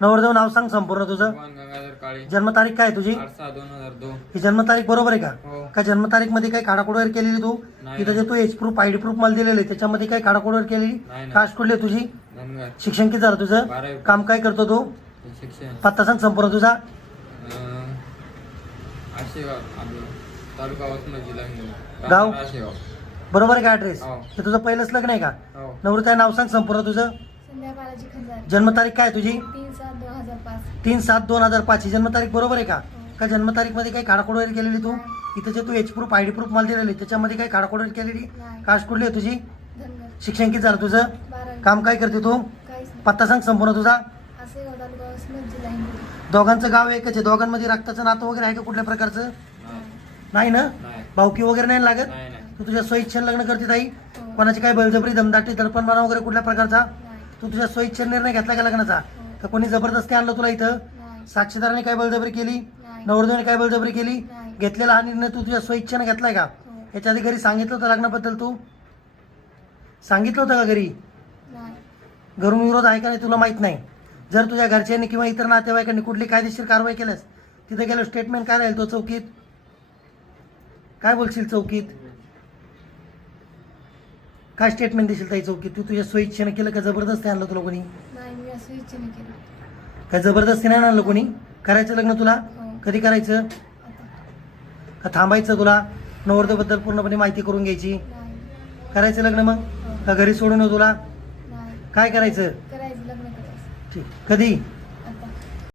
नवरदेव नाव सांग संपूर्ण तुझं. भगवान गंगाधर काळे. जन्मतारीख काय तुझी? 8/6/2002. ही जन्मतारीख बरोबर आहे का? हो. का जन्मतारीख मध्ये काही काढाकोड वगैरे केलेली तू? नाही. इथं जे तू एज प्रूफ आयडी प्रूफ मला दिलेले त्याच्यामध्ये काही काढाकोड वगैरे केलेली? नाही. कास्ट कुठली आहे तुझी? धनगर. शिक्षण किती झालं तुझं? 12वी. काम काय करतो तू? शिक्षण पत्ता सांग संपूर्ण तुझा. आशेगाव आपलं तालुका वसमत जिल्हा हिंगोली. गाव? आशेगाव. बरोबर आहे का ऍड्रेस? हो. हे तुझं पहिलंच लग्न आहे का? हो. नवरदेव नाव सांग संपूर्ण तुझं. संध्या बालाजी खंदार. जन्मतारीख काय तुझी? 3/7/2005. 3/7/2005 ही जन्मतारीख बरोबर आहे का? का जन्मतारीख मध्ये काही काढाकोड वगैरे केलेली तू? इथं जे तू एज प्रूफ आयडी प्रूफ मला दिलेले त्याच्यामध्ये काही काढाकोड वगैरे केलेली? नाही. कास्ट कुठली आहे तुझी? धनगर. शिक्षण किती झालं तुझं? 12वी. काम काय करते तू? काहीच नाही. पत्ता सांग संपूर्ण तुझा. आसेगाव तालुका वसमत जिल्हा हिंगोली. दोघांचं गाव एकच आहे? दोघांमध्ये रक्ताचं नातं वगैरे आहे का कुठल्या प्रकारचं? नाही. नाही ना? नाही. भावकी वगैरे नाही लागत? नाही. नाही. तू तुझ्या स्वइच्छेने लग्न करते ताई? हो. कोणाची काही बळजबरी दमदाटी दडपणपणा वगैरे कुठल्या प्रकारचा? नाही. तू तुझ्या स्वइच्छेने निर्णय घेतला का लग्नाचा? हो. का कोणी जबरदस्ती आणलं तुला इथं? नाही. साक्षीदाराने काय बळजबरी केली? नाही. नवरदेवाने काय बळजबरी केली? नाही. घेतलेला हा निर्णय तू तुझ्या स्वइच्छेने घेतलाय का? हो. याच्या आधी घरी सांगितलं होतं लग्नाबद्दल? तू सांगितलं होतं का घरी? नाही. घरून विरोध आहे का नाही तुला माहित नाही? जर तुझ्या घरच्यांनी किंवा इतर नातेवाईकांनी कुठली कायदेशीर कारवाई केल्यास तिथे गेलो स्टेटमेंट काय राहील तो चौकीत? काय बोलशील चौकीत? काय स्टेटमेंट देशील ताई चौकीत? तू तुझ्या स्वइच्छेने केलं का जबरदस्ती आणलं तुला कोणी? नाही, मी असं इच्छेने केलं. काय जबरदस्ती नाही आणलं कोणी? करायचं लग्न तुला? हो. कधी करायचं? आता. का थांबायचं तुला? नवरदेवाबद्दल पूर्णपणे माहिती करून घ्यायची? नाही. करायचं लग्न मग? हो. का घरी सोडून येऊ तुला? नाही. काय करायचं? करायचं, लग्न करायचं. ठीक. कधी?